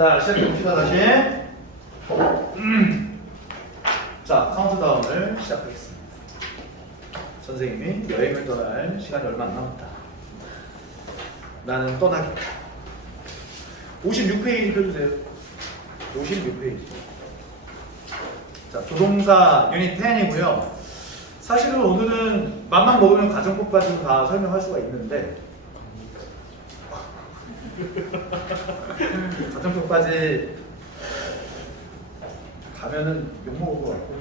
자, 시작해봅시다, 다시. 자, 카운트다운을 시작하겠습니다. 선생님이 여행을 떠날 시간이 얼마 안 남았다. 나는 떠나겠다. 56페이지 펴주세요. 56페이지. 자, 조동사 유닛 10이고요. 사실은 오늘은 맘만 먹으면 가정법까지는 다 설명할 수가 있는데 가정법까지 가면은 욕먹을 것 같고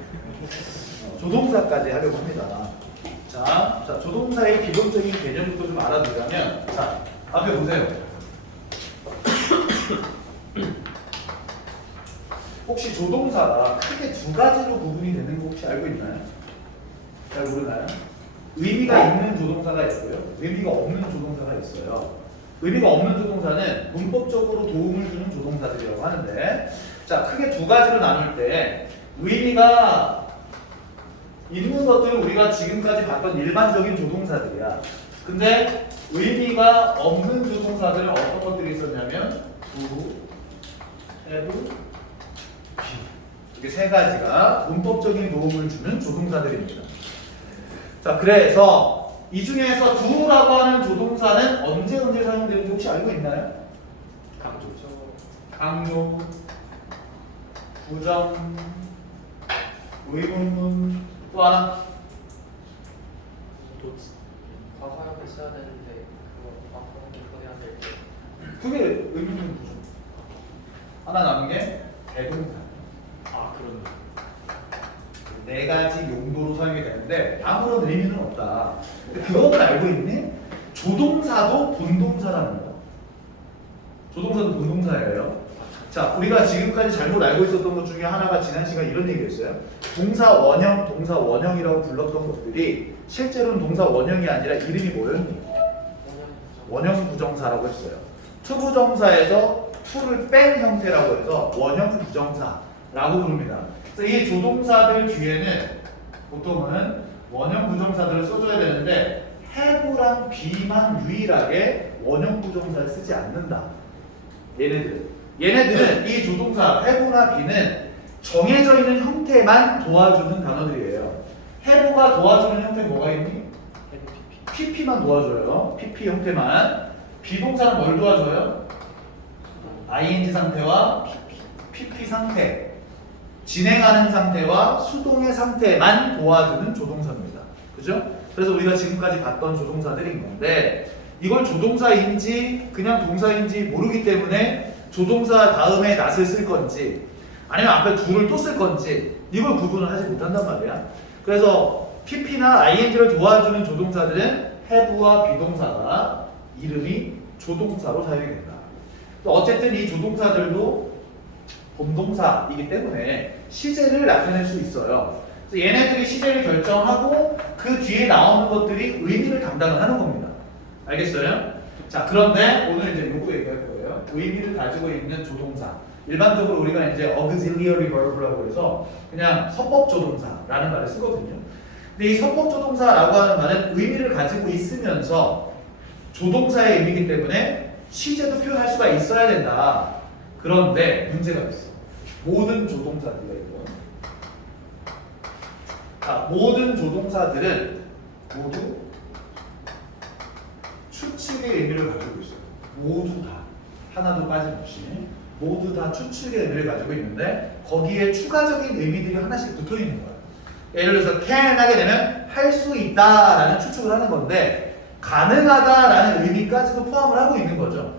조동사까지 하려고 합니다. 자, 조동사의 기본적인 개념부터 좀 알아두자면, 자, 앞에 보세요. 혹시 조동사가 크게 두 가지로 구분이 되는 거 혹시 알고 있나요? 잘 모르나요? 의미가 있는 조동사가 있고요. 의미가 없는 조동사가 있어요. 의미가 없는 조동사는 문법적으로 도움을 주는 조동사들이라고 하는데, 자, 크게 두 가지로 나눌 때 의미가 있는 것들은 우리가 지금까지 봤던 일반적인 조동사들이야. 근데 의미가 없는 조동사들은 어떤 것들이 있었냐면 do, have, be 이게 세 가지가 문법적인 도움을 주는 조동사들입니다. 자, 그래서 이 중에서 do라고 하는 조동사는 언제 사용되는지 혹시 알고 있나요? 강조, 부정, 의문문, 또 하나 과거형을 써야 되는데 그거 과거형을 써야 될 때. 그게 의문문 부정. 하나 남은 게 대동사. 아 그러네. 네 가지 용도로 사용이 되는데 아무런 의미는 없다. 근데 그거는 알고 있니? 조동사도 본동사라는 거. 조동사도 본동사예요. 자, 우리가 지금까지 잘못 알고 있었던 것 중에 하나가 지난 시간 이런 얘기였어요. 동사 원형이라고 불렀던 것들이 실제로는 동사 원형이 아니라 이름이 뭐였니? 원형 부정사라고 했어요. 투부정사에서 투를 뺀 형태라고 해서 원형 부정사라고 부릅니다. 그래서 이 조동사들 뒤에는 보통은 원형 부정사들을 써줘야 되는데 have랑 be만 유일하게 원형 부정사를 쓰지 않는다. 얘네들은 이 조동사 have나 be는 정해져 있는 형태만 도와주는 단어들이에요. have가 도와주는 형태 뭐가 있니? pp만 도와줘요. pp 형태만. 비동사는 뭘 도와줘요? ing 상태와 pp 상태, 진행하는 상태와 수동의 상태만 도와주는 조동사입니다. 그죠? 그래서 우리가 지금까지 봤던 조동사들인 건데 이걸 조동사인지 그냥 동사인지 모르기 때문에 조동사 다음에 not을 쓸 건지 아니면 앞에 do를 또 쓸 건지 이걸 구분을 하지 못한단 말이야. 그래서 pp나 ing를 도와주는 조동사들은 have와 비동사가 이름이 조동사로 사용이 된다. 어쨌든 이 조동사들도 본동사이기 때문에 시제를 나타낼 수 있어요. 그래서 얘네들이 시제를 결정하고 그 뒤에 나오는 것들이 의미를 담당을 하는 겁니다. 알겠어요? 자, 그런데 오늘 이제 요거 얘기할 거예요. 의미를 가지고 있는 조동사. 일반적으로 우리가 이제 auxiliary verb라고 해서 그냥 서법 조동사라는 말을 쓰거든요. 근데 이 서법 조동사라고 하는 말은 의미를 가지고 있으면서 조동사의 의미이기 때문에 시제도 표현할 수가 있어야 된다. 그런데 문제가 있어. 모든 조동사들이야 이거. 자, 모든 조동사들은 모두 추측의 의미를 가지고 있어요. 모두 다. 하나도 빠짐없이. 모두 다 추측의 의미를 가지고 있는데 거기에 추가적인 의미들이 하나씩 붙어 있는 거예요. 예를 들어서 can 하게 되면 할 수 있다라는 추측을 하는 건데 가능하다라는 의미까지도 포함을 하고 있는 거죠.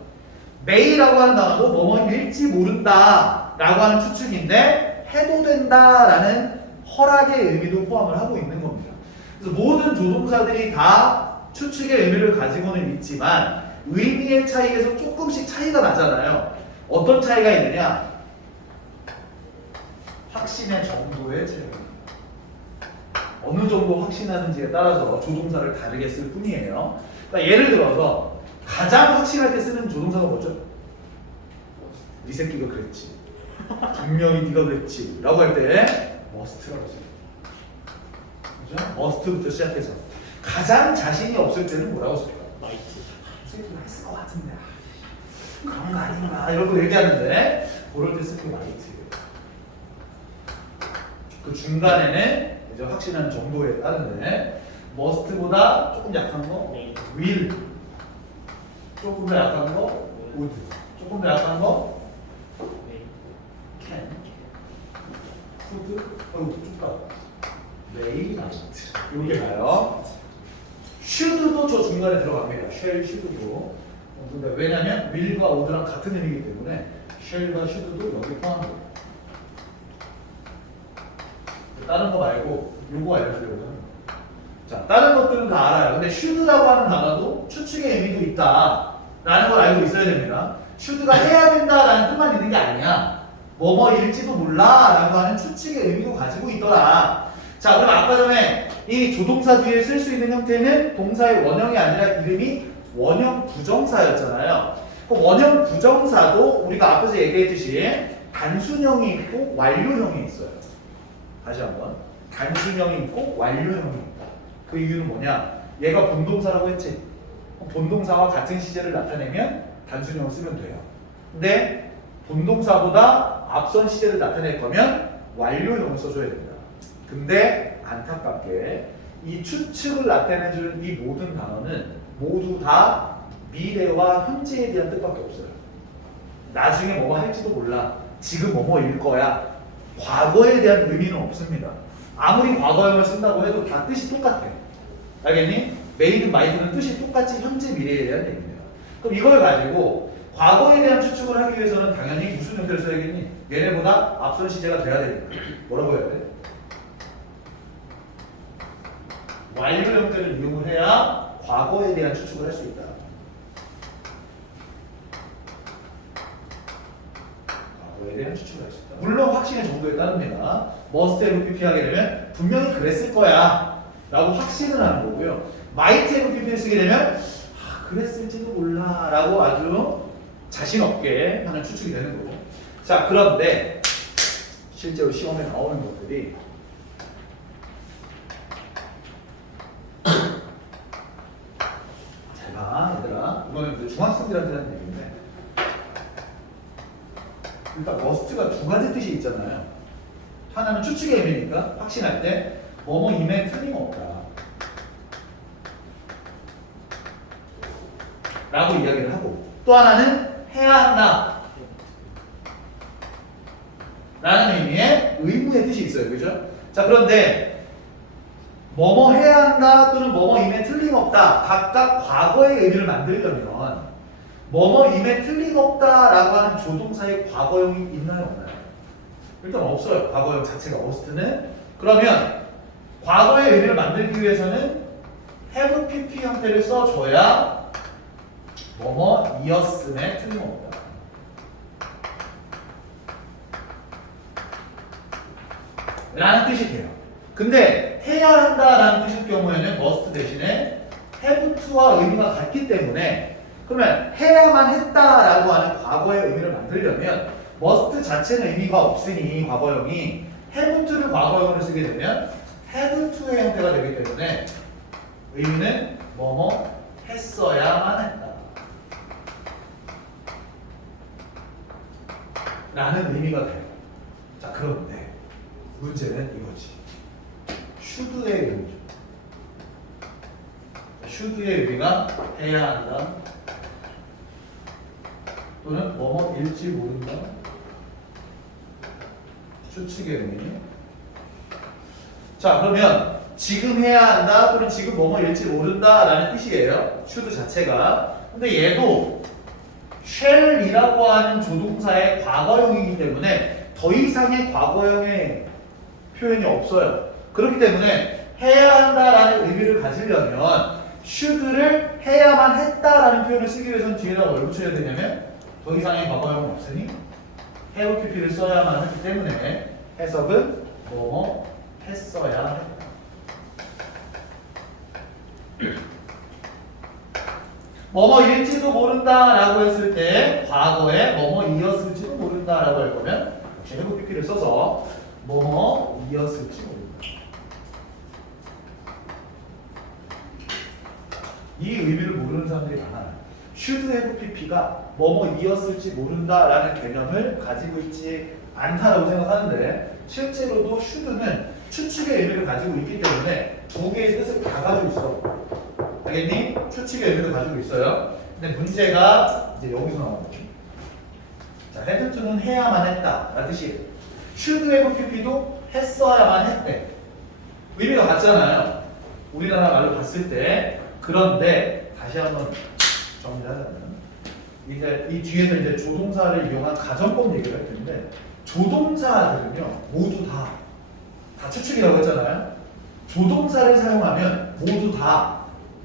may라고 하는 단어도 뭐뭐일지 모른다라고 하는 추측인데 해도 된다라는 허락의 의미도 포함을 하고 있는 겁니다. 그래서 모든 조동사들이 다 추측의 의미를 가지고는 있지만 의미의 차이에서 조금씩 차이가 나잖아요. 어떤 차이가 있느냐? 확신의 정도의 차이입니다. 어느 정도 확신하는지에 따라서 조동사를 다르게 쓸 뿐이에요. 그러니까 예를 들어서 가장 확신할 때 쓰는 조동사가 뭐죠? 네 새끼가 그랬지. 분명히 네가 그랬지. 라고 할 때 must라고 써요. 그죠? must부터 시작해서 가장 자신이 없을 때는 뭐라고 쓸까요? 마이트. 새끼가 했을 것 같은데 그런 거 아닌가 이런 거 얘기하는데 그럴 때 쓰는 게 might예요. 그 중간에는 이제 확신하는 정도에 따른데 must보다 조금 약한 거 will, 조금 더 약한 거 would, 조금 더 약한 거 can, could, 쭉 가. may, might 이렇게 가요. should도 저 중간에 들어갑니다. shall, should도. 근데 왜냐면 will과 would랑 같은 의미이기 때문에 shall과 should도 여기 포함돼요. 다른 거 말고 요거 알려주려고 하는 거예요. 자, 다른 것들은 다 알아요. 근데 should라고 하는 단어도 추측의 의미도 있다 라는 걸 알고 있어야 됩니다. should가 해야 된다라는 뜻만 있는 게 아니야. 뭐뭐일지도 몰라 라고 하는 추측의 의미도 가지고 있더라. 자, 그럼 아까 전에 이 조동사 뒤에 쓸 수 있는 형태는 동사의 원형이 아니라 이름이 원형 부정사였잖아요. 그 원형 부정사도 우리가 앞에서 얘기했듯이 단순형이 있고 완료형이 있어요. 다시 한번. 단순형이 있고 완료형이 있다. 그 이유는 뭐냐? 얘가 본동사라고 했지. 본동사와 같은 시제를 나타내면 단순형을 쓰면 돼요. 근데 본동사보다 앞선 시제를 나타낼 거면 완료형을 써줘야 됩니다. 근데 안타깝게 이 추측을 나타내주는 이 모든 단어는 모두 다 미래와 현재에 대한 뜻밖에 없어요. 나중에 뭐 할지도 몰라. 지금 뭐뭐일 거야. 과거에 대한 의미는 없습니다. 아무리 과거형을 쓴다고 해도 다 뜻이 똑같아. 알겠니? 메이든 마이든은 뜻이 똑같이 현재 미래에 대한 얘기입니다. 그럼 이걸 가지고 과거에 대한 추측을 하기 위해서는 당연히 무슨 형태를 써야겠니? 얘네보다 앞선 시제가 돼야 되니까. 뭐라고 해야 돼? 완료 형태를 이용을 해야 과거에 대한 추측을 할 수 있다. 과거에 대한 추측을 할 수 있다. 물론 확신의 정도에 따릅니다. must have pp 하게 되면 분명히 그랬을 거야 라고 확신을 하는 거고요. might have pp를 쓰게 되면 그랬을지도 몰라 라고 아주 자신 없게 하는 추측이 되는 거죠. 자, 그런데 실제로 시험에 나오는 것들이 잘 봐, 얘들아. 이거는 중학생들한테 하는 얘기인데 일단 must가 두 가지 뜻이 있잖아요. 하나는 추측의 의미니까 확신할 때 뭐뭐임에 틀림없다 라고 이야기를 하고, 또 하나는 해야 한다 라는 의미의 의무의 뜻이 있어요. 그죠? 자, 그런데 뭐뭐 해야 한다 또는 뭐뭐임에 틀림없다 각각 과거의 의미를 만들려면 뭐뭐임에 틀림없다 라고 하는 조동사의 과거형이 있나요 없나요? 일단 없어요. 과거형 자체가 must는. 그러면 과거의 의미를 만들기 위해서는 have pp 형태를 써줘야 뭐뭐이었음에 틀림없다 라는 뜻이 돼요. 근데 해야 한다라는 뜻일 경우에는 must 대신에 have to와 의미가 같기 때문에 그러면 해야만 했다라고 하는 과거의 의미를 만들려면 must 자체는 의미가 없으니 과거형이 have to를 과거형으로 쓰게 되면 have to의 형태가 되기 때문에 의미는 뭐뭐 했어야만 했다 라는 의미가 돼요. 자, 그런데 문제는 이거지. should의 의미죠. should의 의미가 해야 한다 또는 뭐뭐일지 모른다, 추측의 의미. 자, 그러면 지금 해야 한다 또는 지금 뭐뭐일지 모른다 라는 뜻이에요. should 자체가. 근데 얘도 shall이라고 하는 조동사의 과거형이기 때문에 더 이상의 과거형의 표현이 없어요. 그렇기 때문에 해야 한다라는 의미를 가지려면 should를 해야만 했다라는 표현을 쓰기 위해서는 뒤에다 뭘 붙여야 되냐면 더 이상의 과거형은 없으니 have pp를 써야만 하기 때문에 해석은 뭐뭐 했어야 했다. 뭐뭐일지도 모른다라고 했을 때 과거에 뭐뭐이었을지도 모른다라고 할 거면 역시 have pp를 써서 뭐뭐이었을지 모른다. 이 의미를 모르는 사람들이 많아요. should have pp가 뭐뭐이었을지 모른다라는 개념을 가지고 있지 않다라고 생각하는데 실제로도 should는 추측의 의미를 가지고 있기 때문에 두 개의 뜻을 다 가지고 있어. 알겠니? 추측의 의미를 가지고 있어요. 근데 문제가 이제 여기서 나옵니다. 자, had to는 해야만 했다 라는 뜻이에요. should have pp도 했어야만 했대. 의미가 같잖아요. 우리나라 말로 봤을 때. 그런데 다시 한번 정리하자면 이제 이 뒤에서 이제 조동사를 이용한 가정법 얘기를 할 텐데 조동사들은요 모두 다 추측이라고 했잖아요. 조동사를 사용하면 모두 다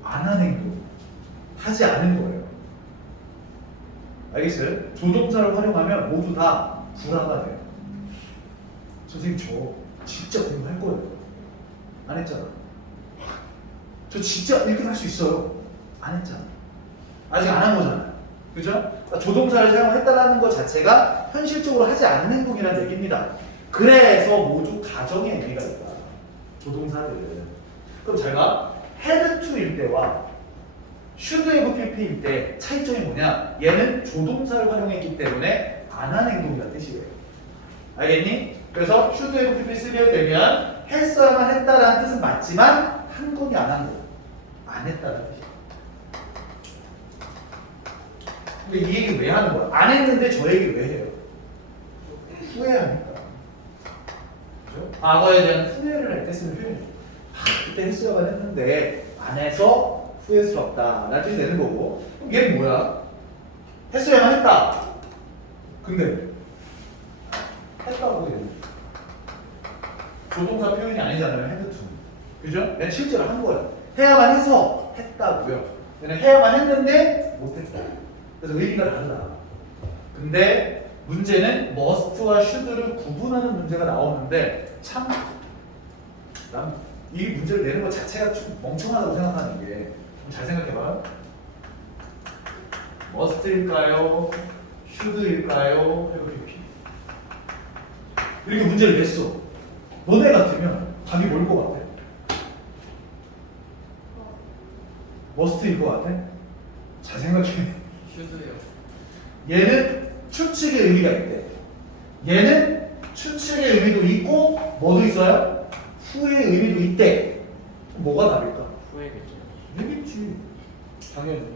안 하는 행동, 하지 않은 거예요. 알겠어요? 조동사를 활용하면 모두 다 불화가 돼요. 선생님 저 진짜 공부할 거예요. 안 했잖아. 저 진짜 1등 할 수 있어요. 안 했잖아. 아직 안 한 거잖아요. 그죠? 그러니까 조동사를 사용했다는 것 자체가 현실적으로 하지 않는 행동이라는 얘기입니다. 그래서 모두 가정의 의미가 있다. 조동사들은. 그럼 제가 had to일 때와 should have pp일 때 차이점이 뭐냐? 얘는 조동사를 활용했기 때문에 안 하는 행동이라는 뜻이에요. 알겠니? 그래서 should have pp 쓰게 되면 했어야만 했다라는 뜻은 맞지만 한 건이 안 한 거. 안 했다는 뜻이에요. 근데 이 얘기 왜 하는 거야? 안 했는데 저 얘기 왜 해요? 후회하니까. 그죠? 과거에 대한 후회를 할 때 쓰는 표현이에요. 그때 했어야만 했는데 안 해서 후회스럽다 라는 뜻이 되는 거고. 그럼 얘는 뭐야? 했어야만 했다. 근데 했다고 얘는 조동사 표현이 아니잖아요. had to. 그죠? 얘는 실제로 한 거야. 해야만 해서 했다고요. 얘는 해야만 했는데 못했다. 그래서 의미가 달라. 근데 문제는 must와 should를 구분하는 문제가 나오는데 참 난 이 문제를 내는 것 자체가 좀 멍청하다고 생각하는 게 잘 생각해봐요. must일까요? should일까요? 해보기 이렇게 문제를 냈어. 너네 같으면 답이 뭘 것 같아? must일 것 같아? 잘 생각해. should요. 얘는 추측의 의미가 있대. 얘는 추측의 의미도 있고 뭐도 있어요? 후회의 의미도 있대. 뭐가 답일까? 후회겠죠. 되겠지. 당연히.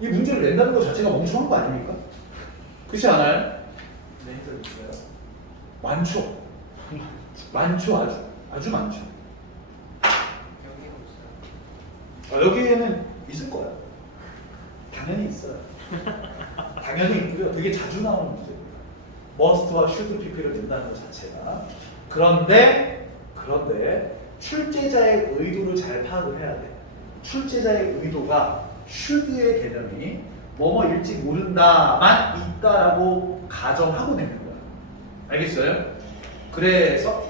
이 문제를 낸다는 것 자체가 멍청한 거 아닙니까? 그렇지 않아요? 네, 저 있어요. 많죠. 많죠. 아주 많죠. 여기가 없어요. 여기에는 있을 거야. 당연히 있어요. 당연히 있고요. 되게 자주 나오는 문제입니다. must와 should pp를 낸다는 것 자체가. 그런데 출제자의 의도를 잘 파악을 해야 돼. 출제자의 의도가 should의 개념이 뭐뭐일지 모른다만 있다라고 가정하고 내는 거야. 알겠어요? 그래서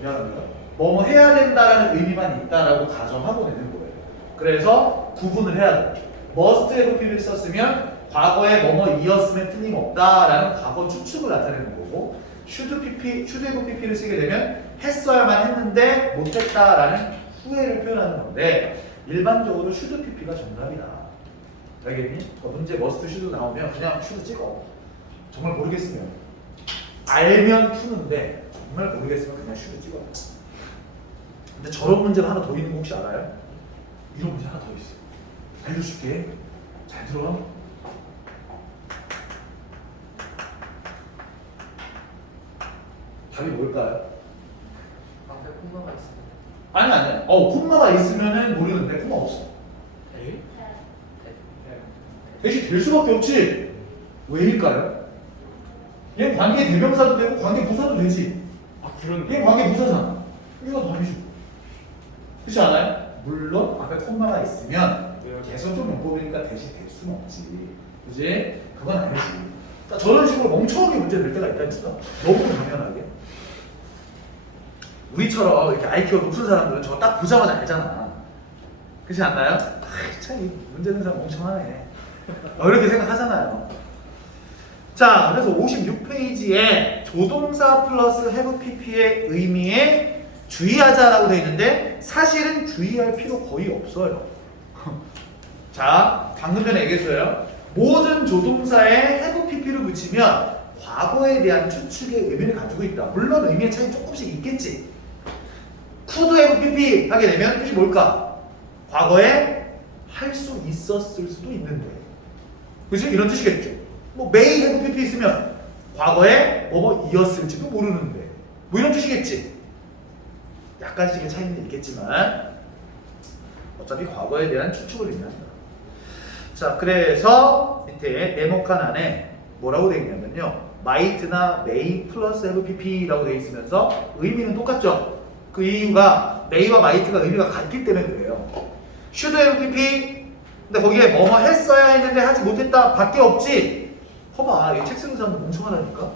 미안합니다. 뭐뭐 해야 된다라는 의미만 있다라고 가정하고 내는 거예요. 그래서 구분을 해야 돼. must have pp를 썼으면 과거에 뭐뭐이었으면 틀림없다라는 과거 추측을 나타내는 거고 should have pp를 쓰게 되면 했어야만 했는데 못했다라는 후회를 표현하는 건데 일반적으로 should pp가 정답이다. 알겠니? 문제 must, should 나오면 그냥 should 찍어. 정말 모르겠으면 알면 푸는데 정말 모르겠으면 그냥 should 찍어. 근데 저런 문제가 하나 더 있는 거 혹시 알아요? 이런 문제 하나 더 있어. 알려줄게. 잘 들어. 답이 뭘까요? 앞에 콤마가 있습니다. 아니. 콤마가 있으면은 모르는데 콤마 없어. 네. 대신 될 수밖에 없지. 왜일까요? 얘 관계 대명사도 되고 관계 부사도 되지. 아, 그런. 얘 관계 부사잖아. 이거 답이죠. 그렇지 않아요? 물론 앞에 콤마가 있으면 계속 좀 용법이니까 대신 될 수는 없지. 그지? 그건 아니지. 그러니까 저런 식으로 멍청하게 문제 낼 때가 있다니까. 너무 당연하게. 우리처럼 이렇게 IQ가 높은 사람들은 저거 딱 보자마자 알잖아. 그렇지 않나요? 참 이 문제 내는 사람 멍청하네. 이렇게 생각하잖아요. 자, 그래서 56페이지에 조동사 플러스 have pp의 의미에 주의하자라고 되어 있는데 사실은 주의할 필요 거의 없어요. 자, 방금 전에 얘기했어요. 모든 조동사에 have pp를 붙이면 과거에 대한 추측의 의미를 가지고 있다. 물론 의미의 차이 조금씩 있겠지. could have pp 하게 되면 뜻이 뭘까? 과거에 할 수 있었을 수도 있는데, 그지? 이런 뜻이겠죠. 뭐 may have pp 있으면 과거에 뭐뭐이었을지도 모르는데, 뭐 이런 뜻이겠지. 약간씩의 차이는 있겠지만 어차피 과거에 대한 추측을 의미한다. 자, 그래서 밑에 네모칸 안에 뭐라고 되어 있냐면요, might나 may 플러스 have pp라고 되어 있으면서 의미는 똑같죠. 그 이유가 may와 might가 의미가 같기 때문에 그래요. should have pp, 근데 거기에 뭐뭐 했어야 했는데 하지 못했다 밖에 없지. 봐봐, 이 책 쓰는 사람도 멍청하다니까.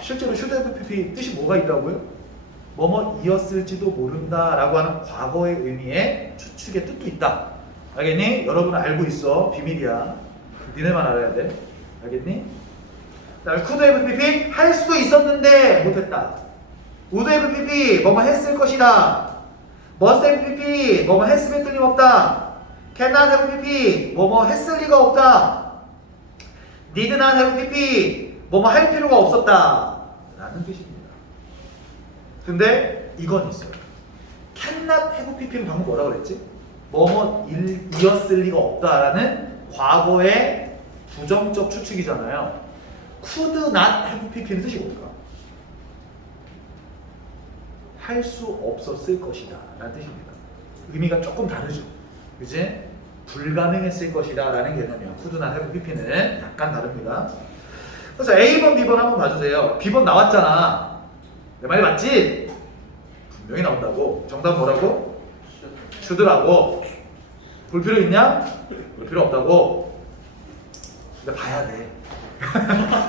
실제로 should have pp 뜻이 뭐가 있다고요? 뭐뭐이었을지도 모른다라고 하는 과거의 의미의 추측의 뜻도 있다. 알겠니? 여러분 알고 있어. 비밀이야. 니네만 알아야 돼. 알겠니? 그다음에 could have pp 할 수도 있었는데 못했다. would have pp 뭐뭐 했을 것이다. must have pp 뭐뭐 했으면 틀림없다. cannot have pp 뭐뭐 했을 리가 없다. did not have pp 뭐뭐 할 필요가 없었다 라는 뜻입니다. 근데 이건 있어요. cannot have pp는 방금 뭐라고 그랬지? 뭐뭐이었을 리가 없다라는 과거의 부정적 추측이잖아요. could not have pp는 뜻이 뭘까? 할 수 없었을 것이다 라는 뜻입니다. 의미가 조금 다르죠. 그지? 불가능했을 것이다 라는 개념이야. could not have pp는 약간 다릅니다. 그래서 A번, B번 한번 봐주세요. B번 나왔잖아. 내 말이 맞지? 분명히 나온다고. 정답 뭐라고? should라고. 볼 필요 있냐? 볼 필요 없다고. 근데 봐야 돼.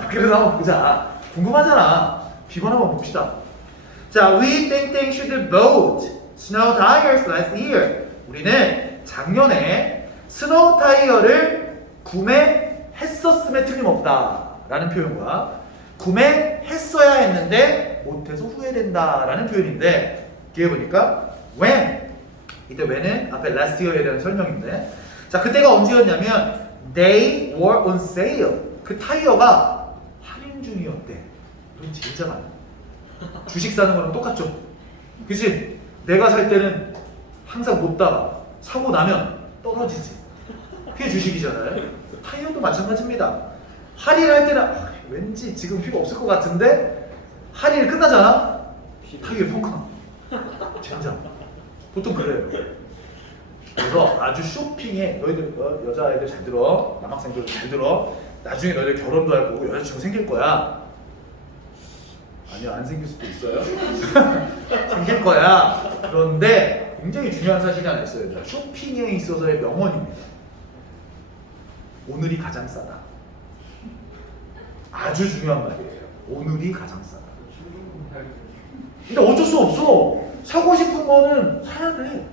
그래서 한번 보자. 궁금하잖아. B번 한번 봅시다. 자, we 땡땡 should bought snow tires last year. 우리는 작년에 스노우 타이어를 구매했었음에 틀림없다 라는 표현과 구매했어야 했는데 못해서 후회된다 라는 표현인데, 뒤에 보니까 when, 이때 when은 앞에 last year에 대한 설명인데, 자, 그때가 언제였냐면 they were on sale. 그 타이어가 할인 중이었대. 이건 진짜 많아. 주식 사는 거랑 똑같죠. 그치? 내가 살 때는 항상 높다가 사고 나면 떨어지지. 그게 주식이잖아요. 타이어도 마찬가지입니다. 할인할 때는 왠지 지금 필요 없을 것 같은데 할인이 끝나잖아? 타이어 펑크나. 젠장. 보통 그래요. 그래서 아주 쇼핑에 너희들 여자애들 잘 들어, 남학생들 잘 들어. 나중에 너희들 결혼도 할 거고 여자친구 생길 거야. 아니요, 안 생길 수도 있어요. 생길 거야. 그런데 굉장히 중요한 사실이 하나 있어요. 쇼핑에 있어서의 명언입니다. 오늘이 가장 싸다. 아주 중요한 말이에요. 오늘이 가장 싸다. 근데 어쩔 수 없어. 사고 싶은 거는 사야 돼.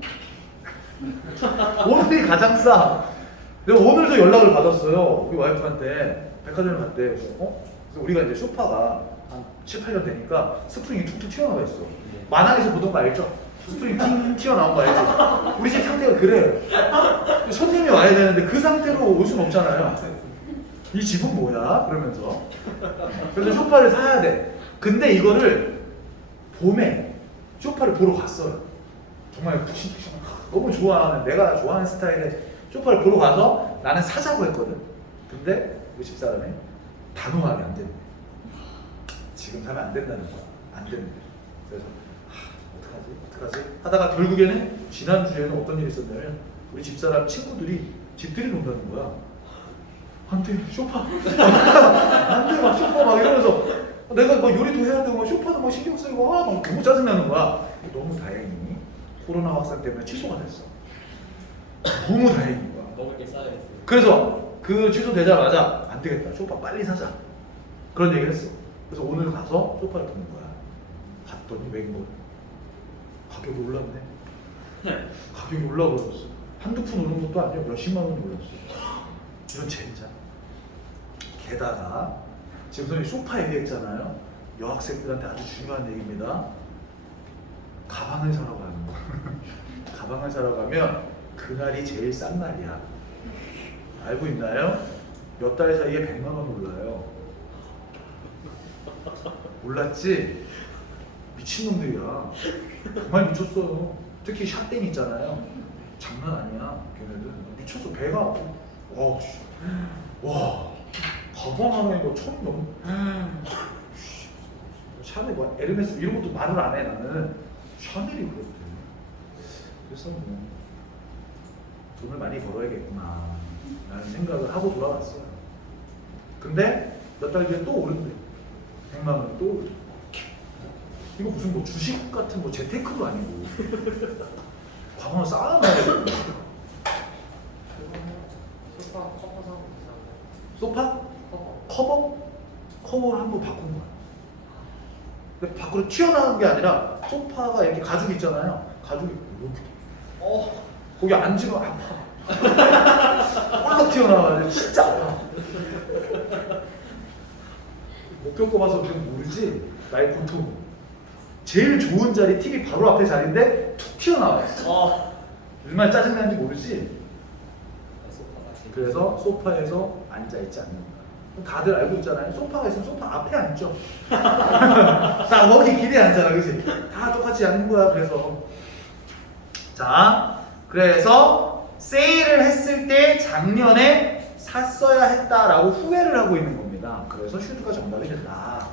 오늘이 가장 싸. 내가 오늘도 연락을 받았어요. 우리 와이프한테 백화점에 갔대. 그래서 그래서 우리가 이제 소파가 한 7, 8년 되니까 스프링이 툭툭 튀어나와 있어. 만화에서 보던 거 알죠? 스프링 팅 튀어나온 거 알죠? 우리 집 상태가 그래요. 손님이 와야 되는데 그 상태로 올 수는 없잖아요. 이 집은 뭐야? 그러면서. 그래서 소파를 사야 돼. 근데 이거를 봄에 소파를 보러 갔어요. 정말 푹신푹신 너무 좋아하는, 내가 좋아하는 스타일의 소파를 보러 가서 나는 사자고 했거든. 근데 우리 집사람이 단호하게 안 된대. 지금 사면 안 된다는 거야. 안 된대. 그래서 어떡하지 하다가 결국에는 지난주에는 어떤 일이 있었냐면 우리 집사람 친구들이 집들이 논다는 거야. 안돼 쇼파 안돼 막 쇼파 막 이러면서 내가 막 요리도 해야 되고 쇼파도 막 신경 쓰이고 막 너무 짜증나는 거야. 너무 다행히 코로나 확산 때문에 취소가 됐어. 너무 다행인 거야. 먹을 게 쌓여 있어요. 그래서 그 취소되자마자 안 되겠다, 쇼파 빨리 사자, 그런 얘기를 했어. 그래서 오늘 가서 쇼파를 보는 거야. 봤더니 웬걸 가격이 올랐네. 가격이 올라버렸어. 한두 푼 오른 것도 아니고 몇십만 원이 올랐어. 이런 젠장. 게다가 지금 선생님 소파 얘기했잖아요. 여학생들한테 아주 중요한 얘기입니다. 가방을 사러 가는 거. 가방을 사러 가면 그날이 제일 싼 날이야. 알고 있나요? 몇 달 사이에 100만 원 올라요. 몰랐지? 미친놈들이야. 정말 미쳤어요. 특히 샷땡 있잖아요. 장난 아니야. 걔네들 미쳤어. 배가 와, 씨. 와, 가방 하나에 뭐 처음 넘. 샤넬 뭐 에르메스 이런 것도 말을 안 해. 나는 샤넬이 그렇대. 그래서 뭐 돈을 많이 벌어야겠구나 라는 생각을 하고 돌아왔어요. 근데 몇 달 뒤에 또 오른대. 100만 원 또 오르. 이거 무슨 뭐 주식 같은 뭐 재테크도 아니고 가방을 쌓아놔야 돼. 소파 커버 사고 비싼데. 소파? 커버. 커버? 커버를 한번 바꾼 거야. 근데 밖으로 튀어나온 게 아니라 소파가 이렇게 가죽 있잖아요. 가죽이 이렇게 거기 앉으면 아파. 꼴로 튀어나와요. 진짜 아파. 못 겪어봐서 그냥 모르지. 나의 고통. 제일 좋은 자리 TV 바로 앞에 자리인데 툭 튀어나와요. 얼마나 짜증나는지 모르지. 그래서 소파에서 앉아있지 않는다. 다들 알고 있잖아요. 소파가 있으면 소파 앞에 앉죠. 다 거기 길에 앉잖아, 그치? 다 똑같이 앉는 거야. 그래서 세일을 했을 때 작년에 샀어야 했다라고 후회를 하고 있는 겁니다. 그래서 슈드가 정답이 된다.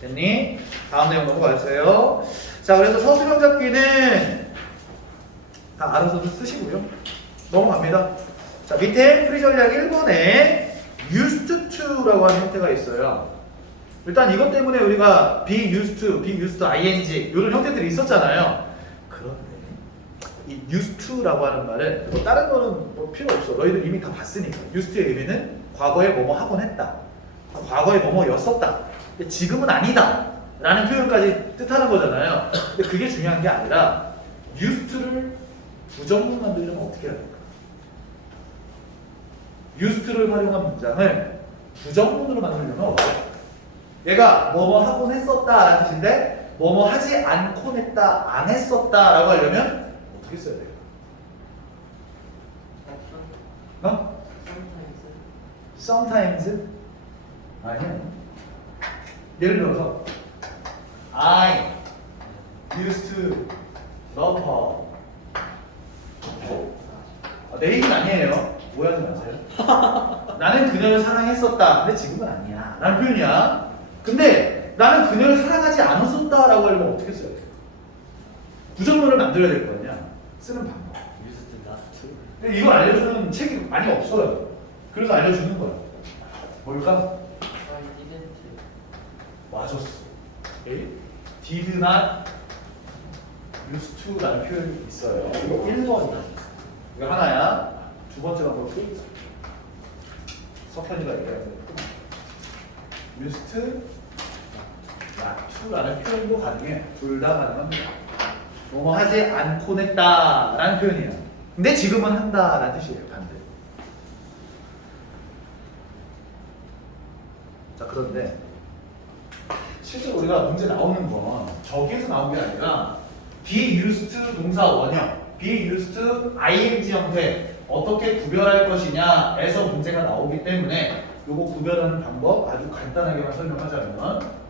됐니? 다음 내용 넘어가주세요. 자, 그래서 서술형 잡기는 다 알아서도 쓰시고요. 넘어갑니다. 자, 밑에 풀이 전략 1번에 used to라고 하는 형태가 있어요. 일단 이것 때문에 우리가 be used to, be used ing 이런 형태들이 있었잖아요. 그런데 이 used to라고 하는 말은 뭐 다른 거는 뭐 필요 없어. 너희들 이미 다 봤으니까. used to의 의미는 과거에 뭐뭐 하곤 했다. 과거에 뭐뭐였었다. 근데 지금은 아니다. 라는 표현까지 뜻하는 거잖아요. 근데 그게 중요한 게 아니라 used to를 부정문 만들려면 어떻게 해야 될까? used to를 활용한 문장을 부정문으로 만들려면 어떻게 해야 될까? 얘가 뭐뭐 하곤 했었다 라는 뜻인데 뭐뭐 하지 않곤 했다, 안 했었다 라고 하려면 어떻게 써야 돼요? 어? Sometimes? 아니야. 예를 들어서 I used to love her. 내 얘기는 아니에요. 오해하지 마세요. 나는 그녀를 사랑했었다. 근데 지금은 아니야. 라는 표현이야. 근데 나는 그녀를 사랑하지 않았었다 라고 하려면 어떻게 써야 돼? 부정문을 만들어야 될 거 아니야. 쓰는 방법. used not to. 근데 이걸 알려주는 책이 많이 없어요. 그래서 알려주는 거야. 뭘까? I didn't. 맞았어. did not used to 라는 표현이 있어요. 이거 1번이야. 이거 하나야. 두 번째가 뭐지? 석현이가 얘기하는 거. used not to 라는 표현도 가능해. 둘 다 가능합니다. 뭐뭐 하지 않곤 했다 라는 표현이야. 근데 지금은 한다 라는 뜻이에요. 반대. 자, 그런데 실제로 우리가 문제 나오는 건 저기에서 나온 게 아니라 be used 동사 원형, be used ing 형태 어떻게 구별할 것이냐에서 문제가 나오기 때문에 요거 구별하는 방법 아주 간단하게만 설명하자면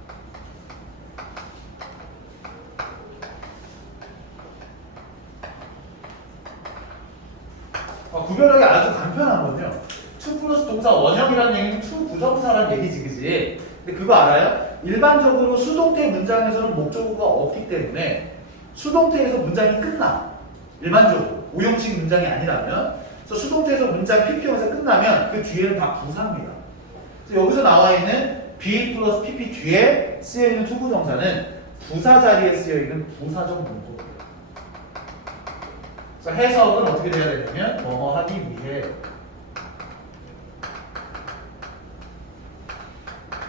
구별하기 아주 간편한 건요. to 플러스 동사 원형이라는 얘기는 to 부정사라는 얘기지, 그지? 근데 그거 알아요? 일반적으로 수동태 문장에서는 목적어가 없기 때문에 수동태에서 문장이 끝나. 일반적으로 오형식 문장이 아니라면. 그래서 수동태에서 문장 PP형에서 끝나면 그 뒤에는 다 부사입니다. 그래서 여기서 나와 있는 be 플러스 PP 뒤에 쓰여 있는 to 부정사는 부사 자리에 쓰여 있는 부사적 문법이에요. 그래서 해석은 어떻게 돼야 되냐면 뭐뭐 하기 위해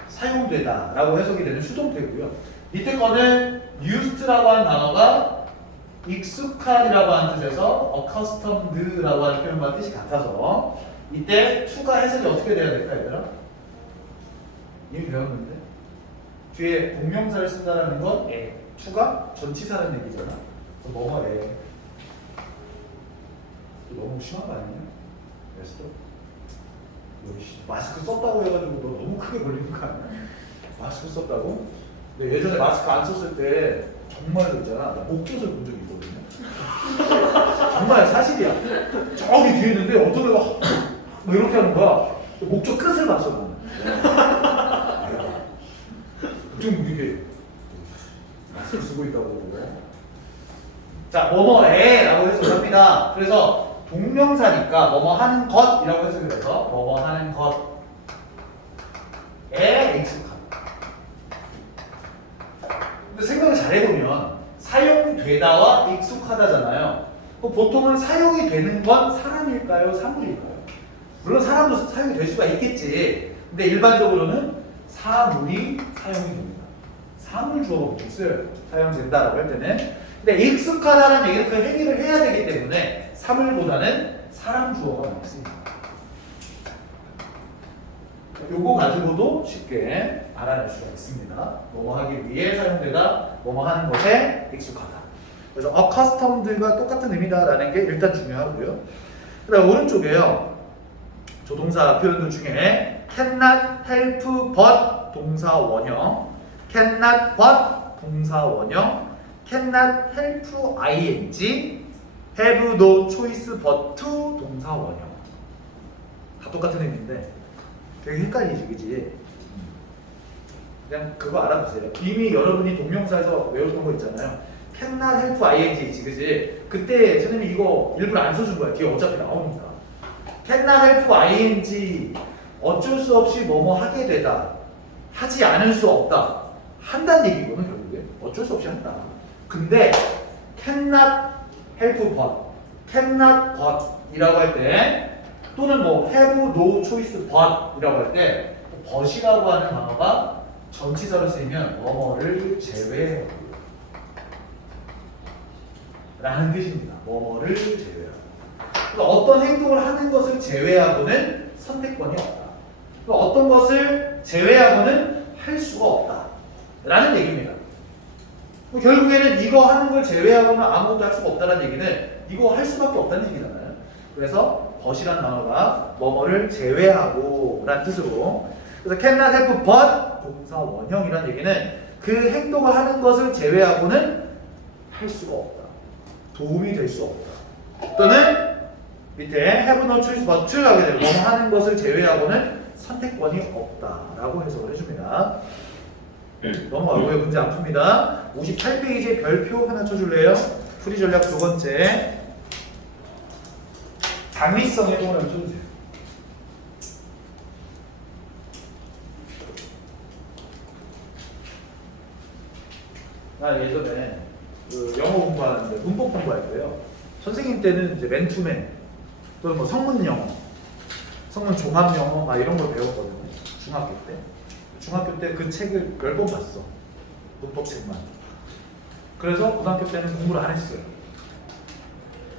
사용되다 라고 해석이 되는 수동태고요. 밑에 거는 used라고 하는 단어가 익숙한이라고 하는 뜻에서 accustomed라고 하는 표현과 뜻이 같아서 이때 to가 해석이 어떻게 돼야 될까 얘들아? 이미 배웠는데 뒤에 동명사를 쓴다는 건 to가 전치사라는 얘기잖아. 그래서 뭐뭐해. 너무 심한 거 아니냐? 그래서 마스크 썼다고 해가지고 너 너무 크게 걸리는 거 아니야? 마스크 썼다고? 근데 예전에 마스크 안 썼을 때 정말 있잖아. 나 목젖을 본 적이 있거든요. 정말 사실이야. 저기 뒤에 있는데 어떤 애가 뭐 이렇게 하는 거야. 목젖 끝을 봤어 나는. 좀 이게 마스크를 쓰고 있다고. 자, 뭐뭐에라고 해석합니다. 그래서 동명사니까 뭐뭐 하는 것이라고 해석을 해서 뭐뭐 하는 것에 익숙하다. 근데 생각을 잘해보면 사용되다와 익숙하다잖아요. 보통은 사용이 되는 건 사람일까요? 사물일까요? 물론 사람도 사용이 될 수가 있겠지. 근데 일반적으로는 사물이 사용이 됩니다. 사물 주어가 붙어 있어요. 사용된다라고 할 때는. 근데 익숙하다는 얘기는 그 행위를 해야 되기 때문에 사물보다는 사람 주어가 많습니다. 요거 가지고도 쉽게 알아낼 수가 있습니다. 뭐뭐 하기 위해 사용되다, 뭐뭐 하는 것에 익숙하다. 그래서 accustomed가 똑같은 의미다라는 게 일단 중요하고요. 그다음 오른쪽에요. 조동사 표현들 중에 cannot help but 동사 원형, cannot but 동사 원형, cannot help ing, have no choice but to 동사 원형. 다 똑같은 의미인데 되게 헷갈리지, 그지? 그냥 그거 알아두세요. 이미 여러분이 동명사에서 외웠던 거 있잖아요. cannot help ing, 그지? 그때 선생님이 이거 일부러 안 써준 거야. 뒤에 어차피 나오니까. cannot help ing, 어쩔 수 없이 뭐뭐 하게 되다, 하지 않을 수 없다, 한다는 얘기거든 결국에. 어쩔 수 없이 한다. 근데 cannot help but, cannot but 이라고 할 때, 또는 뭐 have no choice but 이라고 할 때 but이라고 하는 단어가 전치사로 쓰이면 뭐뭐를 제외하고 라는 뜻입니다. 뭐뭐를 제외하고. 그러니까 어떤 행동을 하는 것을 제외하고는 선택권이 없다. 그러니까 어떤 것을 제외하고는 할 수가 없다 라는 얘기입니다. 결국에는 이거 하는 걸 제외하고는 아무것도 할 수가 없다는 얘기는 이거 할 수밖에 없다는 얘기잖아요. 그래서 but이라는 단어가 뭐뭐를 제외하고 라는 뜻으로, 그래서 cannot help but 동사 원형이라는 얘기는 그 행동을 하는 것을 제외하고는 할 수가 없다, 도움이 될 수 없다. 또는 밑에 have no choice but 하게 되면 뭐뭐 하는 것을 제외하고는 선택권이 없다 라고 해석을 해줍니다. 넘어가고요. 문제 안 풉니다. 58페이지에 별표 하나 쳐줄래요? 풀이 전략 두 번째, 당위성의 동을 한번 쳐주세요. 나 예전에 그 영어 공부하는데 문법 공부할 때요, 선생님 때는 이제 맨투맨 또는 뭐 성문 영어, 성문 종합 영어 막 이런 걸 배웠거든요. 중학교 때. 중학교 때 그 책을 10번 봤어. 문법 책만. 그래서 고등학교 때는 공부를 안 했어요.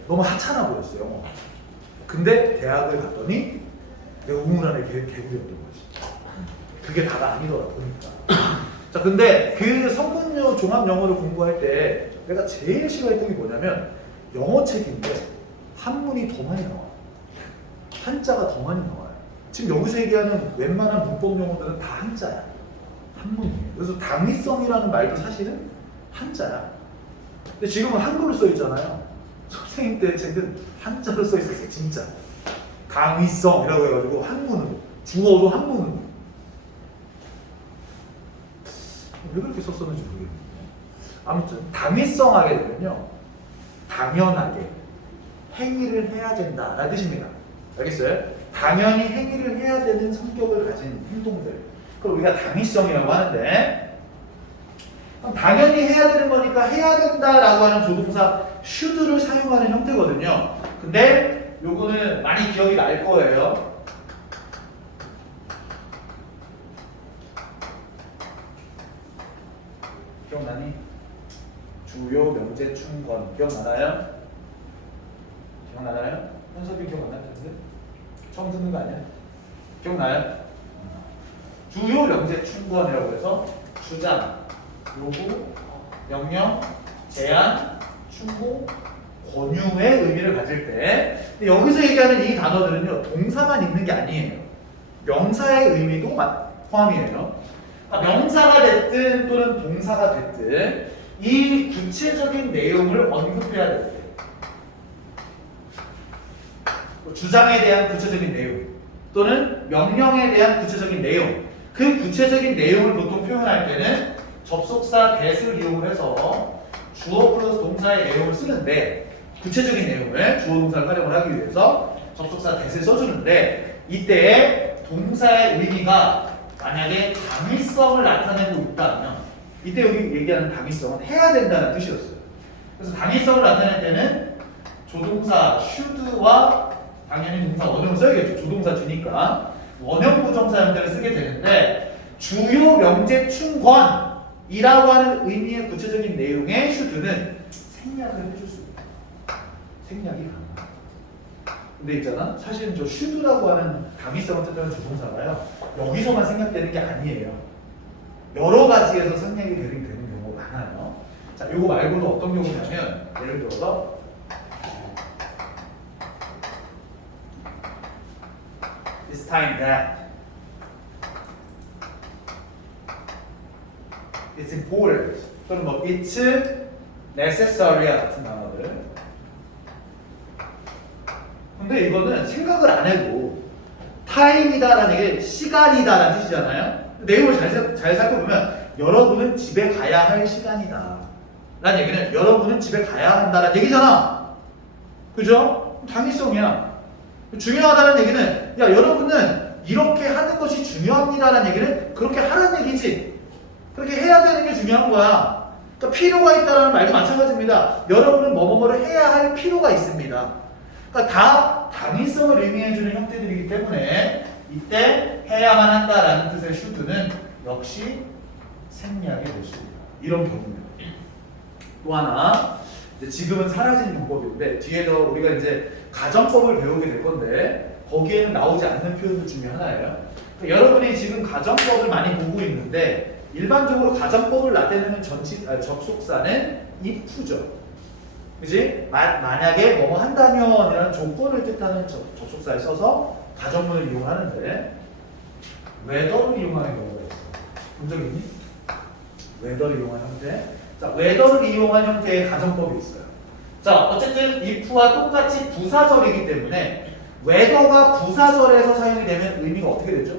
너무 하찮아 보였어요, 영어가. 근데 대학을 갔더니 내가 우물 안에 개구리였던 거지. 그게 다가 아니더라고, 보니까. 자, 근데 그 성문여 종합 영어를 공부할 때 내가 제일 싫어했던 게 뭐냐면, 영어 책인데 한문이 더 많이 나와요. 한자가 더 많이 나와요. 지금 여기서 얘기하는 웬만한 문법 용어들은 다 한자야. 한문이에요. 그래서 당위성이라는 말도 사실은 한자야. 근데 지금은 한글로 써 있잖아요. 선생님 때 책은 한자로 써 있었어요, 진짜. 당위성이라고 해가지고 한문으로, 주어도 한문으로. 왜 그렇게 썼었는지 모르겠는데. 아무튼 당위성 하게 되면요, 당연하게 행위를 해야 된다라는 뜻입니다. 알겠어요? 당연히 행위를 해야 되는 성격을 가진 행동들, 그걸 우리가 당위성이라고 하는데, 당연히 해야 되는 거니까 해야 된다라고 하는 조동사 should를 사용하는 형태거든요. 근데 요거는 많이 기억이 날 거예요. 기억나니? 주요, 명제, 충건 기억나나요? 기억나나요? 현석이 기억 안 날 텐데? 처음 듣는 거 아니야? 기억나요? 주요, 명제, 충건이라고 해서 주장, 요구, 명령, 제안, 충고, 권유의 의미를 가질 때, 근데 여기서 얘기하는 이 단어들은요, 동사만 있는 게 아니에요. 명사의 의미도 포함이에요. 명사가 됐든 또는 동사가 됐든 이 구체적인 내용을 언급해야 될 때, 주장에 대한 구체적인 내용 또는 명령에 대한 구체적인 내용, 그 구체적인 내용을 보통 표현할 때는 접속사 that을 이용을 해서 주어 플러스 동사의 내용을 쓰는데, 구체적인 내용을 주어 동사를 활용을 하기 위해서 접속사 that을 써주는데, 이때 동사의 의미가 만약에 당위성을 나타내고 있다면, 이때 여기 얘기하는 당위성은 해야 된다는 뜻이었어요. 그래서 당위성을 나타낼 때는 조동사 should와 당연히 동사 원형을 써야겠죠. 조동사 주니까 원형 부정사 형태를 쓰게 되는데, 주요 명제충권이라고 하는 의미의 구체적인 내용의 should는 생략을 해줄 수 있다. 생략이 가능합니다. 근데 있잖아, 사실은 저 should라고 하는 당위성을 뜻하는 조동사가요, 여기서만 생략되는 게 아니에요. 여러 가지에서 생략이 되는 경우가 많아요. 자, 요거 말고도 어떤 경우냐면, 예를 들어서 It's time that It's important 또는 뭐 It's necessary 같은 단어들. 근데 이거는 생각을 안 해도 time이다라는 게 시간이다라는 뜻이잖아요. 내용을 잘 살펴보면 여러분은 집에 가야 할 시간이다 라는 얘기는 여러분은 집에 가야 한다라는 얘기잖아. 그죠? 당위성이야. 중요하다는 얘기는 야 여러분은 이렇게 하는 것이 중요합니다라는 얘기는 그렇게 하라는 얘기지. 그렇게 해야 되는 게 중요한 거야. 그러니까 필요가 있다라는 말도 마찬가지입니다. 여러분은 뭐뭐뭐를 해야 할 필요가 있습니다. 그러니까 다 당위성을 의미해주는 형태들이기 때문에 이때 해야만 한다라는 뜻의 should는 역시 생략이 될 수 있다. 이런 경우입니다. 또 하나, 이제 지금은 사라진 용법인데 뒤에서 우리가 이제 가정법을 배우게 될 건데 거기에는 나오지 않는 표현들 중에 하나예요. 그러니까 여러분이 지금 가정법을 많이 보고 있는데 일반적으로 가정법을 나타내는 접속사는 if죠. 그지? 만약에 뭐뭐 한다면이라는 조건을 뜻하는 접속사를 써서 가정문을 이용하는데 whether를 이용하는 경우가 있어. 본 적 있니? whether를 이용한 형태. 자, whether를 이용한 형태의 가정법이 있어요. 자, 어쨌든 if와 똑같이 부사절이기 때문에 whether가 부사절에서 사용이 되면 의미가 어떻게 되죠?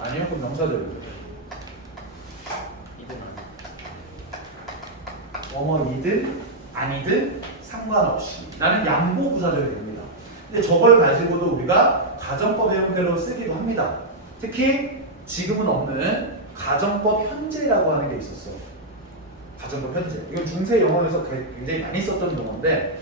아니요, 그럼 명사절이죠. 뭐뭐이든 아니든 상관없이 라는 양보 부사절이 됩니다. 근데 저걸 가지고도 우리가 가정법의 형태로 쓰기도 합니다. 특히 지금은 없는 가정법 현재라고 하는 게 있었어. 가정법 현재. 이건 중세 영어에서 굉장히 많이 썼던 용어인데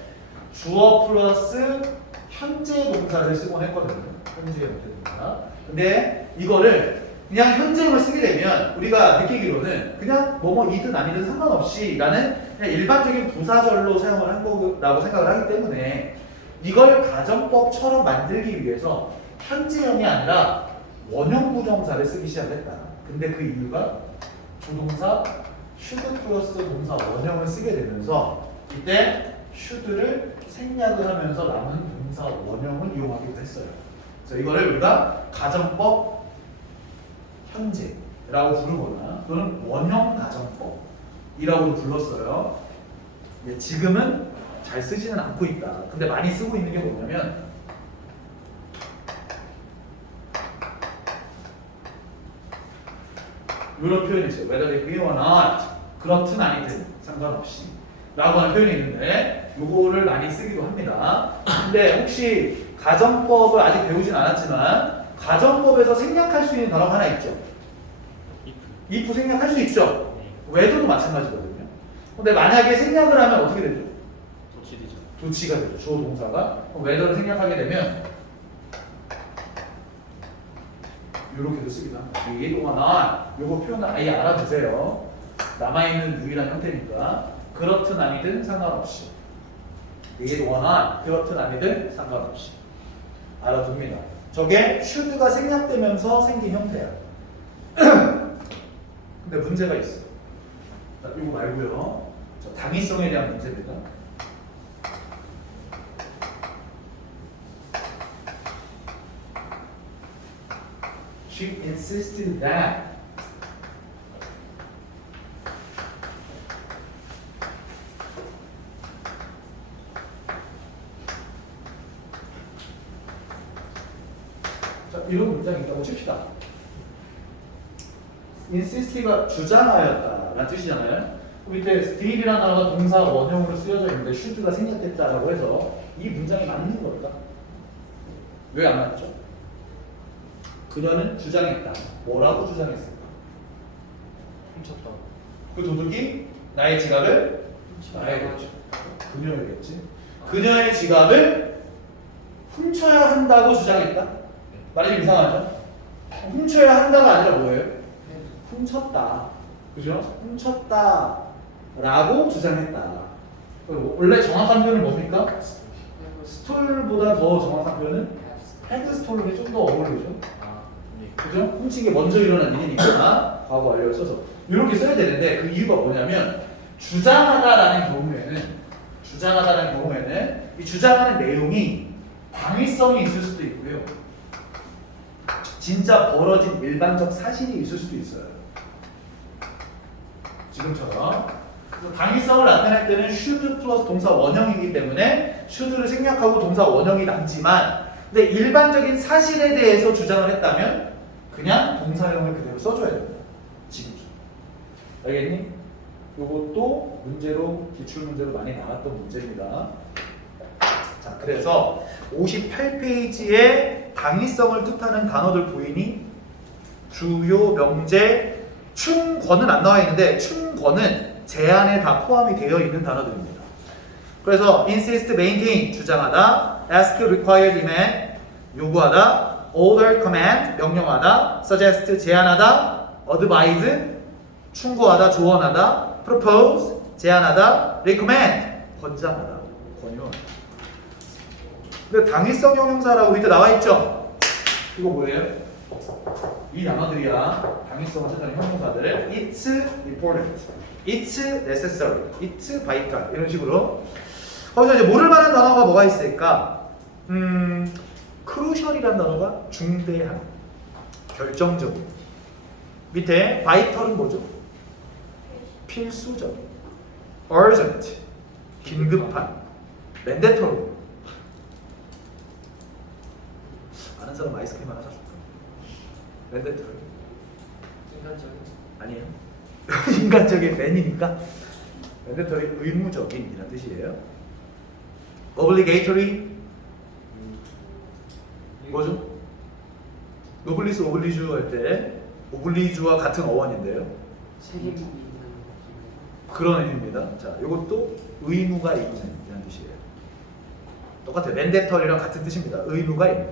주어 플러스 현재 동사를 쓰곤 했거든요. 현재 형태 동사. 근데 이거를 그냥 현재형을 쓰게 되면 우리가 느끼기로는 그냥 뭐뭐이든 아니든 상관없이 라는 그냥 일반적인 부사절로 사용을 한 거라고 생각을 하기 때문에 이걸 가정법처럼 만들기 위해서 현재형이 아니라 원형 부정사를 쓰기 시작했다. 근데 그 이유가 조동사 should 플러스 동사 원형을 쓰게 되면서 이때 should를 생략을 하면서 남은 동사 원형을 이용하기도 했어요. 그래서 이거를 우리가 가정법 현재라고 부르거나 또는 원형 가정법이라고도 불렀어요. 지금은 잘 쓰지는 않고 있다. 근데 많이 쓰고 있는 게 뭐냐면 이런 표현이 있어요. whether they agree or not. 그렇든 아니든 상관없이 라고 하는 표현이 있는데 요거를 많이 쓰기도 합니다. 근데 혹시 가정법을 아직 배우진 않았지만 가정법에서 생략할 수 있는 단어가 하나 있죠. if 생략할 수 있죠. whether도 마찬가지거든요. 근데 만약에 생략을 하면 어떻게 되죠? 도치되죠. 도치가 되죠. 주어 동사가. whether를 생략하게 되면 이렇게도 쓰기도 합니다. 이 동안은 요거 표현을 아예 알아두세요. 남아있는 유일한 형태니까 그렇든 아니든 상관없이 이 동안은 그렇든 아니든 상관없이 알아둡니다. 저게 should가 생략되면서 생긴 형태야. 근데 문제가 있어. 자, 이거 말고요. 저 당위성에 대한 문제입니다. She insisted that. 자, 이런 문장이 있다고 칩시다. insist가 주장하였다라는 뜻이잖아요. 밑에 still이라는 단어가 동사 원형으로 쓰여져 있는데 should가 생략됐다라고 해서 이 문장이 맞는 걸까? 왜 안 맞죠? 그녀는 주장했다. 뭐라고 주장했을까? 훔쳤다. 그 도둑이 나의 지갑을 나에겠죠. 그녀에겠지. 그녀의 지갑을 훔쳐야 한다고 주장했다. 말이 좀 이상하죠? 훔쳐야 한다가 아니라 뭐예요? 훔쳤다. 그죠? 훔쳤다라고 주장했다. 원래 정확한 표현은 뭡니까? 스톨보다 더 정확한 표현은 헤드 스톨이 좀 더 어울리죠. 그죠? 훔친 게 먼저 일어난 일이니까 과거 완료를 써서 이렇게 써야 되는데 그 이유가 뭐냐면 주장하다라는 경우에는 이 주장하는 내용이 당위성이 있을 수도 있고요. 진짜 벌어진 일반적 사실이 있을 수도 있어요. 지금처럼. 그래서 당위성을 나타낼 때는 should 플러스 동사 원형이기 때문에 should를 생략하고 동사 원형이 남지만 근데 일반적인 사실에 대해서 주장을 했다면 그냥 동사형을 그대로 써줘야 됩니다. 지금처럼. 알겠니? 이것도 문제로 기출문제로 많이 나왔던 문제입니다. 자, 그래서 58페이지에 당위성을 뜻하는 단어들 보이니? 주요, 명제, 충권은 안 나와 있는데 충권은 제안에 다 포함이 되어 있는 단어들입니다. 그래서 insist, maintain 주장하다, ask, require, demand 요구하다, order, command 명령하다, suggest 제안하다, advise 충고하다, 조언하다, propose 제안하다, recommend 권장하다, 권유하다. 근데 당위성 형용사라고 밑에 나와 있죠? 이거 뭐예요? 이 단어들이야 당위성을 뜻하는 형용사들. It's important, It's necessary, It's vital 이런 식으로. 거기서 이제 모를 만한 단어가 뭐가 있을까? crucial이라는 단어가 중대한, 결정적인. 밑에 vital은 뭐죠? 필수적, urgent, 긴급한, mandatory. 아는 사람 아이스크림 하나 사줄까? mandatory. 인간적인. 아니에요. 인간적인 man이니까 mandatory 의무적인이라는 뜻이에요. obligatory 뭐죠? 노블리스 오블리주 할 때 오블리주와 같은 어원인데요. 책임이 있는 그런 의미입니다. 자, 이것도 의무가 있는 이라는 뜻이에요. 똑같아요. mandatory랑 같은 뜻입니다. 의무가 있는.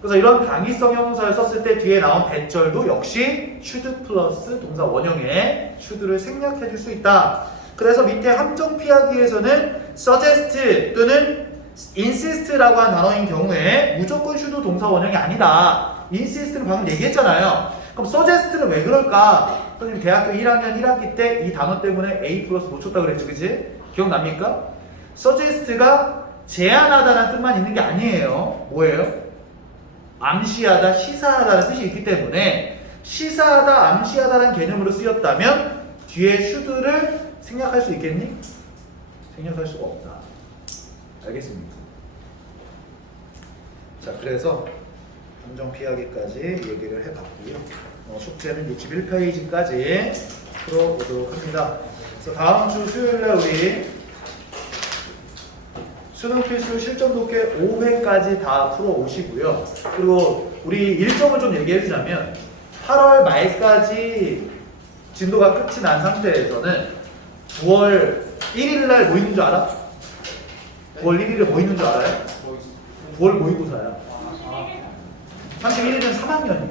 그래서 이런 당위성 형용사를 썼을 때 뒤에 나온 대절도 역시 should 플러스 동사 원형에 should를 생략해 줄 수 있다. 그래서 밑에 함정 피하기 위해서는 suggest 또는 insist라고 한 단어인 경우에 무조건 should 동사 원형이 아니다. insist는 방금 얘기했잖아요. 그럼 suggest는 왜 그럴까? 선생님 대학교 1학년 1학기 때 이 단어 때문에 A 플러스 놓쳤다 그랬지, 그치? 기억납니까? suggest가 제안하다라는 뜻만 있는 게 아니에요. 뭐예요? 암시하다, 시사하다라는 뜻이 있기 때문에 시사하다, 암시하다라는 개념으로 쓰였다면 뒤에 should를 생략할 수 있겠니? 생략할 수가 없다. 알겠습니까? 자, 그래서 함정 피하기까지 얘기를 해봤고요. 숙제는 61페이지까지 풀어보도록 합니다. 그래서 다음 주 수요일날 우리 수능 필수 실전 독해 5회까지 다 풀어오시고요. 그리고 우리 일정을 좀 얘기해주자면 8월 말까지 진도가 끝이 난 상태에서는 9월 1일날 뭐 있는 줄 알아? 9월 1일에 뭐 있는 줄 알아요? 9월 모의고사야. 31일은 3학년이고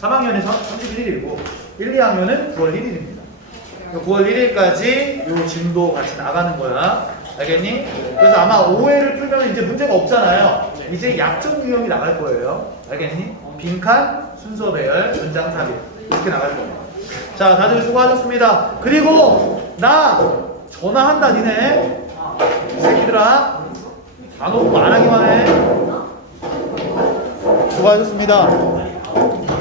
3학년이 31일이고 1, 2학년은 9월 1일입니다. 9월 1일까지 요 진도 같이 나가는 거야. 알겠니? 그래서 아마 5회를 풀면 이제 문제가 없잖아요. 이제 약정 유형이 나갈 거예요. 알겠니? 빈칸, 순서 배열, 문장 삽입 이렇게 나갈 거예요. 자, 다들 수고하셨습니다. 그리고 나 전화한다 니네. 새끼들아. 안 오고 안 하기만 해. 수고하셨습니다.